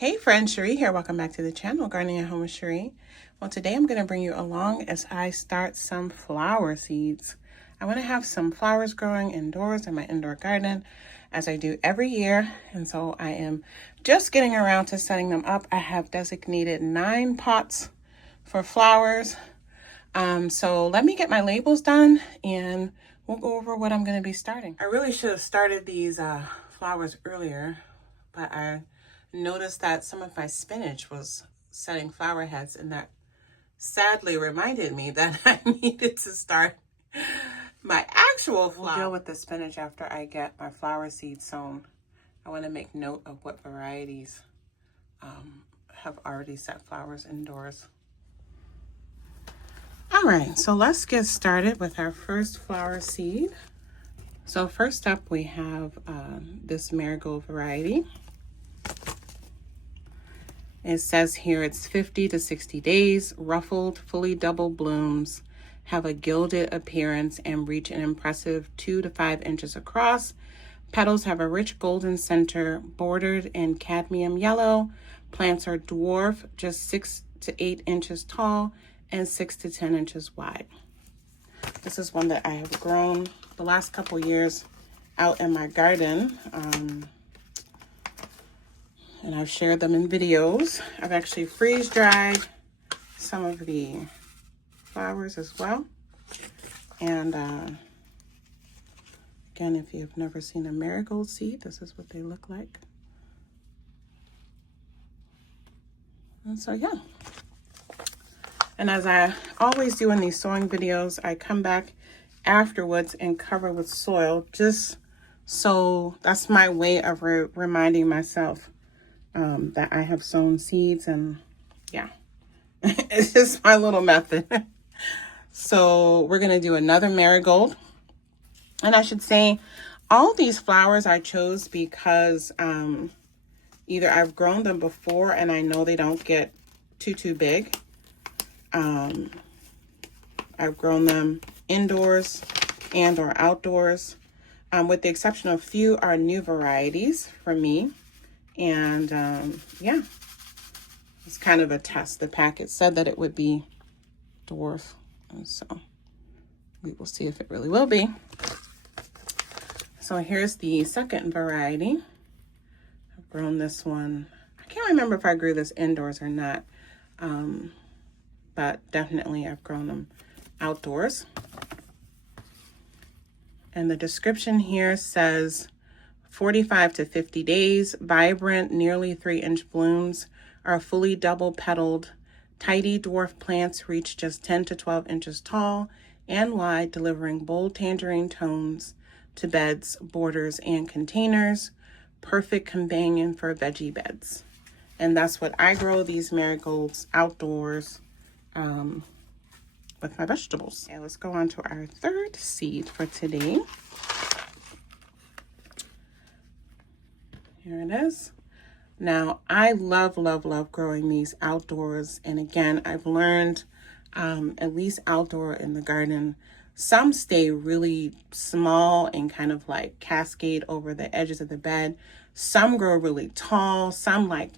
Hey friends, Cherie here. Welcome back to the channel, Gardening at Home with Cherie. Well, today I'm going to bring you along as I start some flower seeds. I want to have some flowers growing indoors in my indoor garden as I do every year. And so I am just getting around to setting them up. I have designated 9 pots for flowers. So let me get my labels done and we'll go over what I'm going to be starting. I really should have started these flowers earlier, but I noticed that some of my spinach was setting flower heads, and that sadly reminded me that I needed to start my actual flower. We'll deal with the spinach after I get my flower seeds sown. I want to make note of what varieties have already set flowers indoors. All right, so let's get started with our first flower seed. So first up we have this marigold variety. It says here it's 50 to 60 days, ruffled, fully double blooms, have a gilded appearance, and reach an impressive 2 to 5 inches across. Petals have a rich golden center, bordered in cadmium yellow. Plants are dwarf, just 6 to 8 inches tall, and 6 to 10 inches wide. This is one that I have grown the last couple years out in my garden. And I've shared them in videos. I've actually freeze dried some of the flowers as well. And again, if you've never seen a marigold seed, this is what they look like. And so, yeah. And as I always do in these sowing videos, I come back afterwards and cover with soil, just so that's my way of reminding myself that I have sown seeds. And yeah, it's just my little method. So we're going to do another marigold. And I should say all these flowers I chose because either I've grown them before and I know they don't get too big. I've grown them indoors and or outdoors. With the exception of a few are new varieties for me. And yeah, it's kind of a test. The packet said that it would be dwarf, and so we will see if it really will be. So here's the second variety. I've grown this one. I can't remember if I grew this indoors or not, but definitely I've grown them outdoors. And the description here says 45 to 50 days, vibrant, nearly 3-inch blooms, are fully double petaled. Tidy dwarf plants reach just 10 to 12 inches tall and wide, delivering bold tangerine tones to beds, borders, and containers. Perfect companion for veggie beds. And that's what I grow these marigolds outdoors with my vegetables. Okay, let's go on to our third seed for today. Here it is. Now, I love growing these outdoors. And again, I've learned, at least outdoor in the garden, some stay really small and kind of like cascade over the edges of the bed. Some grow really tall. Some like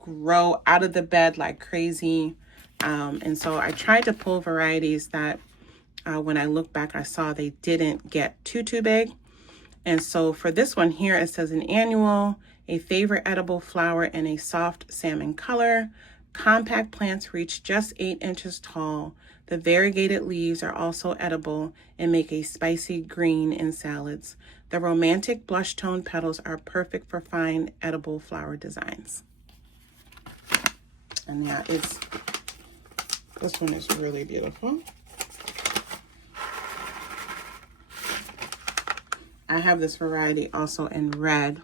grow out of the bed like crazy. And so I tried to pull varieties that when I look back, I saw they didn't get too big. And so for this one here, it says an annual, a favorite edible flower in a soft salmon color. Compact plants reach just 8 inches tall. The variegated leaves are also edible and make a spicy green in salads. The romantic blush tone petals are perfect for fine edible flower designs. And yeah, this one is really beautiful. I have this variety also in red.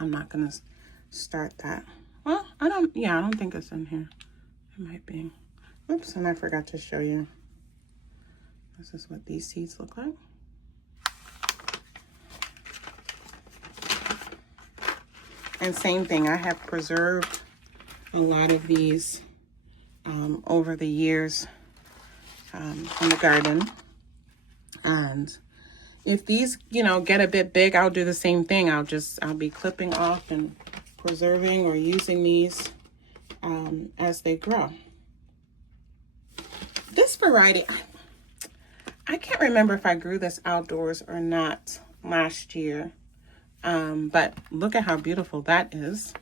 I'm not gonna start that. Well, I don't think it's in here. It might be. Oops, and I forgot to show you. This is what these seeds look like. And same thing, I have preserved a lot of these over the years in the garden. And if these, get a bit big, I'll do the same thing. I'll be clipping off and preserving or using these as they grow. This variety, I can't remember if I grew this outdoors or not last year, but look at how beautiful that is.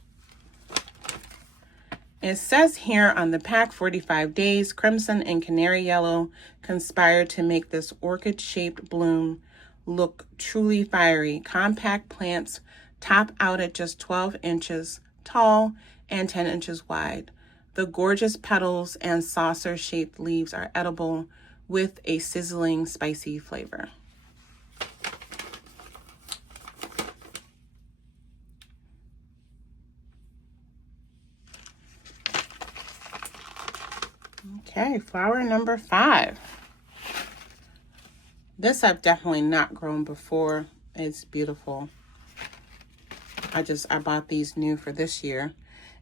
It says here on the pack, 45 days, crimson and canary yellow conspire to make this orchid-shaped bloom look truly fiery. Compact plants top out at just 12 inches tall and 10 inches wide. The gorgeous petals and saucer-shaped leaves are edible with a sizzling, spicy flavor. Okay, flower number 5. This I've definitely not grown before. It's beautiful. I bought these new for this year.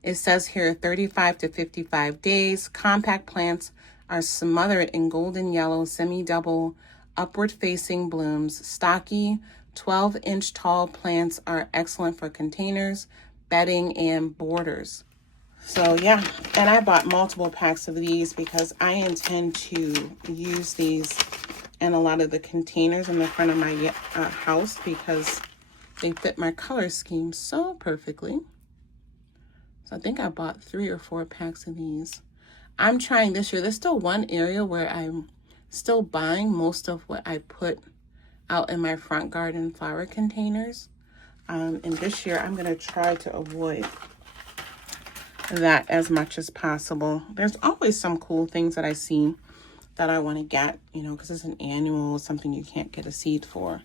It says here 35 to 55 days. Compact plants are smothered in golden yellow, semi-double, upward-facing blooms. Stocky, 12-inch tall plants are excellent for containers, bedding, and borders. So yeah, and I bought multiple packs of these because I intend to use these in a lot of the containers in the front of my house because they fit my color scheme so perfectly. So I think I bought 3 or 4 packs of these. I'm trying this year. There's still one area where I'm still buying most of what I put out in my front garden flower containers. And this year I'm going to try to avoid that as much as possible. There's always some cool things that I see that I want to get, because it's an annual, something you can't get a seed for.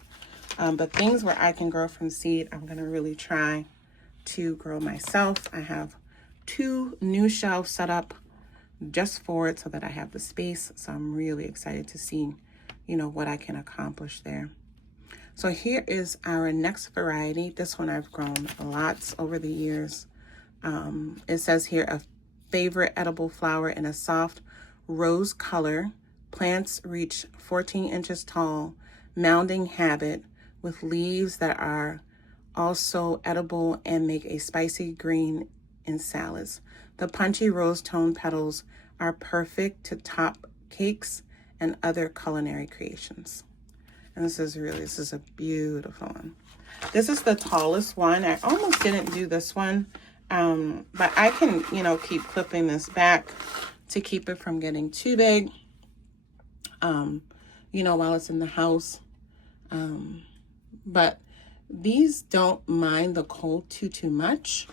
But things where I can grow from seed, I'm going to really try to grow myself. I have 2 new shelves set up just for it so that I have the space. So I'm really excited to see, what I can accomplish there. So here is our next variety. This one I've grown lots over the years. It says here a favorite edible flower in a soft rose color. Plants reach 14 inches tall, mounding habit with leaves that are also edible and make a spicy green in salads. The punchy rose tone petals are perfect to top cakes and other culinary creations. And this is a beautiful one. This is the tallest one. I almost didn't do this one. But I can, keep clipping this back to keep it from getting too big, while it's in the house. But these don't mind the cold too much.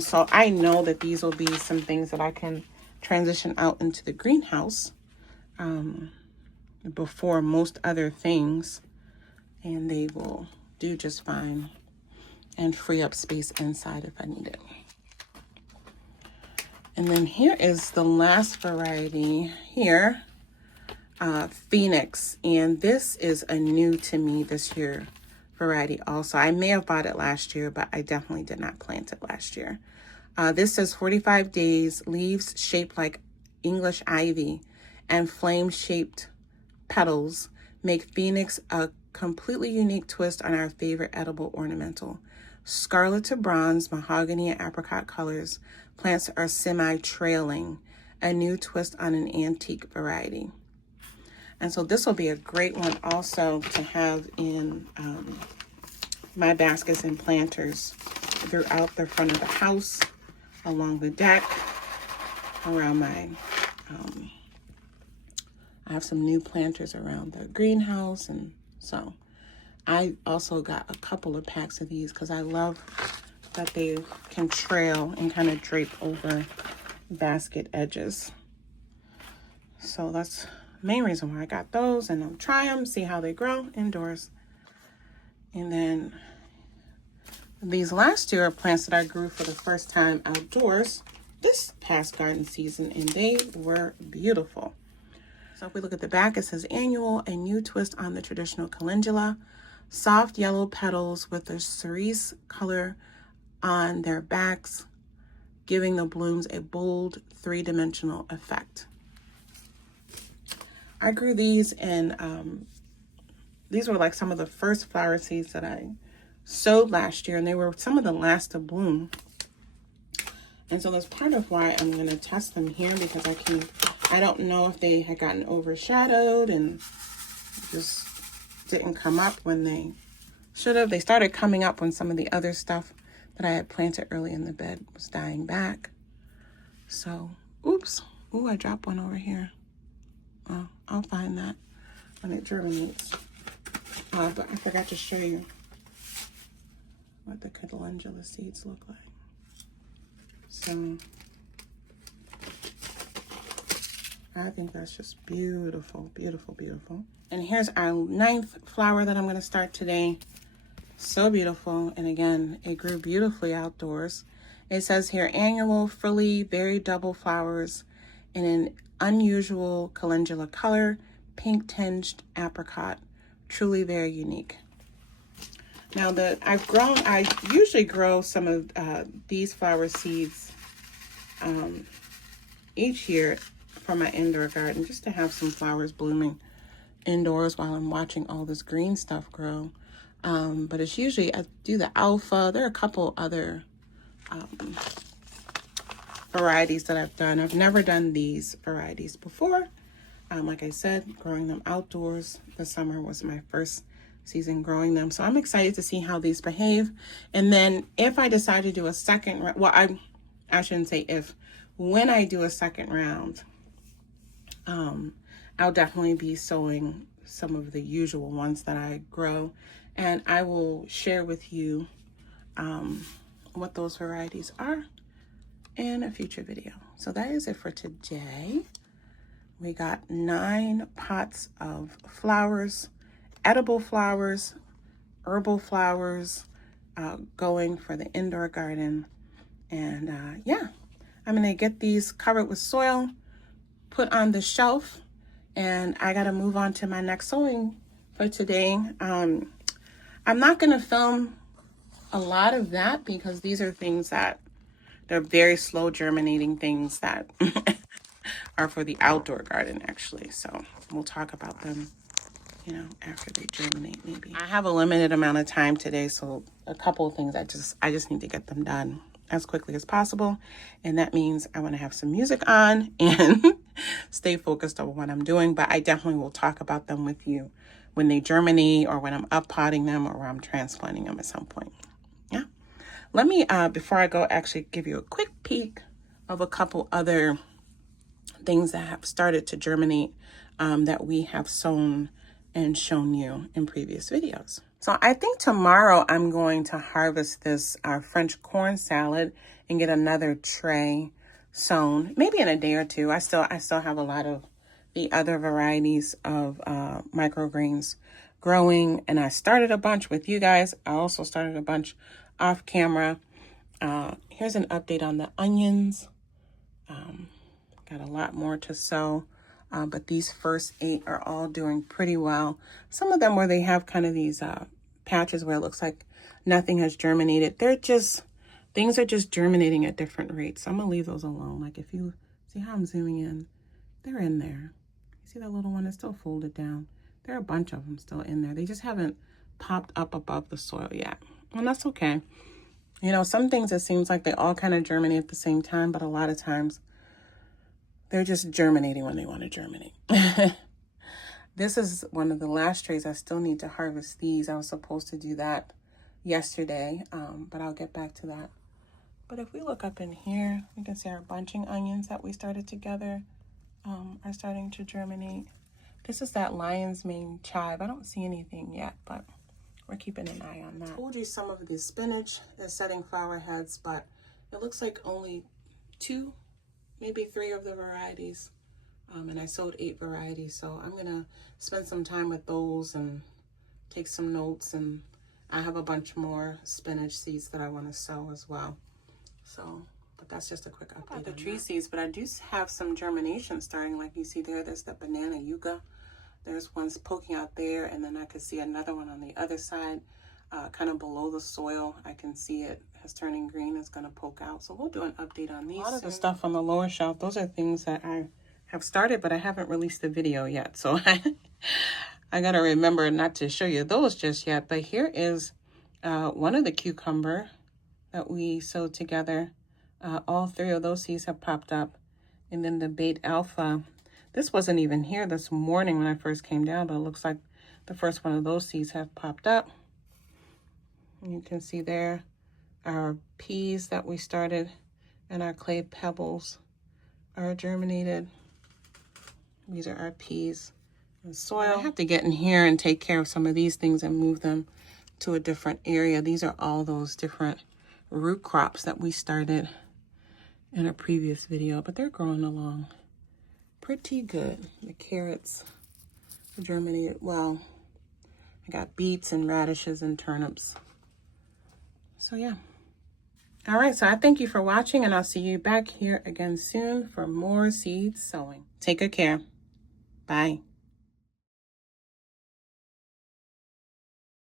So I know that these will be some things that I can transition out into the greenhouse, before most other things. And they will do just fine and free up space inside if I need it. And then here is the last variety here, Phoenix. And this is a new to me this year variety also. I may have bought it last year, but I definitely did not plant it last year. This says 45 days, leaves shaped like English ivy and flame-shaped petals make Phoenix a completely unique twist on our favorite edible ornamental. Scarlet to bronze, mahogany, and apricot colors. Plants are semi-trailing, a new twist on an antique variety. And so this will be a great one also to have in my baskets and planters throughout the front of the house, along the deck, around my, I have some new planters around the greenhouse. And so I also got a couple of packs of these because I love that they can trail and kind of drape over basket edges. So that's the main reason why I got those, and I'll try them, see how they grow indoors. And then these last 2 are plants that I grew for the first time outdoors this past garden season, and they were beautiful. So if we look at the back, it says annual, a new twist on the traditional calendula. Soft yellow petals with a cerise color on their backs, giving the blooms a bold 3-dimensional effect. I grew these, and these were like some of the first flower seeds that I sowed last year, and they were some of the last to bloom. And so that's part of why I'm going to test them here, because I don't know if they had gotten overshadowed and just didn't come up when they should have. They started coming up when some of the other stuff that I had planted early in the bed was dying back. So, oops. Ooh, I dropped one over here. Oh, I'll find that when it germinates. But I forgot to show you what the calendula seeds look like. So, I think that's just beautiful, beautiful, beautiful. And here's our 9th flower that I'm going to start today. So beautiful. And again, it grew beautifully outdoors. It says here, annual, frilly, berry double flowers in an unusual calendula color, pink tinged apricot. Truly very unique. Now I usually grow some of these flower seeds each year for my indoor garden, just to have some flowers blooming indoors while I'm watching all this green stuff grow. But it's usually, I do the alpha. There are a couple other varieties that I've done. I've never done these varieties before. Like I said, growing them outdoors this summer was my first season growing them. So I'm excited to see how these behave. And then if I decide to do a second round, well, I shouldn't say if, when I do a second round, I'll definitely be sowing some of the usual ones that I grow. And I will share with you what those varieties are in a future video. So that is it for today. We got 9 pots of flowers, edible flowers, herbal flowers, going for the indoor garden. And yeah, I'm gonna get these covered with soil, put on the shelf, and I gotta move on to my next sowing for today. I'm not gonna film a lot of that because these are things that they're very slow germinating things that are for the outdoor garden actually. So we'll talk about them, you know, after they germinate maybe. I have a limited amount of time today, so a couple of things I just need to get them done as quickly as possible. And that means I want to have some music on and stay focused on what I'm doing, but I definitely will talk about them with you when they germinate or when I'm up potting them or when I'm transplanting them at some point. Yeah. Let me, before I go, actually give you a quick peek of a couple other things that have started to germinate that we have sown and shown you in previous videos. So I think tomorrow I'm going to harvest this French corn salad and get another tray sown, maybe in a day or two. I still have a lot of the other varieties of microgreens growing, and I started a bunch with you guys. I also started a bunch off camera. Here's an update on the onions. Got a lot more to sow, but these first 8 are all doing pretty well. Some of them where they have kind of these patches where it looks like nothing has germinated. Things are just germinating at different rates. So I'm gonna leave those alone. Like if you see how I'm zooming in, they're in there. You see that little one is still folded down. There are a bunch of them still in there. They just haven't popped up above the soil yet. And that's okay. You know, some things it seems like they all kind of germinate at the same time, but a lot of times they're just germinating when they want to germinate. This is one of the last trays. I still need to harvest these. I was supposed to do that yesterday, but I'll get back to that. But if we look up in here, you can see our bunching onions that we started together are starting to germinate. This is that lion's mane chive. I don't see anything yet, but we're keeping an eye on that. I told you some of the spinach is setting flower heads, but it looks like only 2, maybe 3 of the varieties. And I sowed 8 varieties, so I'm gonna spend some time with those and take some notes. And I have a bunch more spinach seeds that I want to sow as well. So, but that's just a quick update about the tree seeds. But I do have some germination starting, like you see there. There's the banana yucca. There's ones poking out there, and then I could see another one on the other side, kind of below the soil. I can see it is turning green. It's going to poke out. So we'll do an update on these. A lot of the stuff on the lower shelf, those are things that I have started, but I haven't released the video yet. So I got to remember not to show you those just yet. But here is one of the cucumber that we sowed together All 3 of those seeds have popped up. And then the bait alpha, this wasn't even here this morning when I first came down, but it looks like the first one of those seeds have popped up. And you can see there our peas that we started and our clay pebbles are germinated. These are our peas and soil. I have to get in here and take care of some of these things and move them to a different area. These are all those different root crops that we started in a previous video, but they're growing along pretty good. The carrots germinated well. I got beets and radishes and turnips. So yeah. All right, so I thank you for watching, and I'll see you back here again soon for more seed sowing. Take good care. Bye.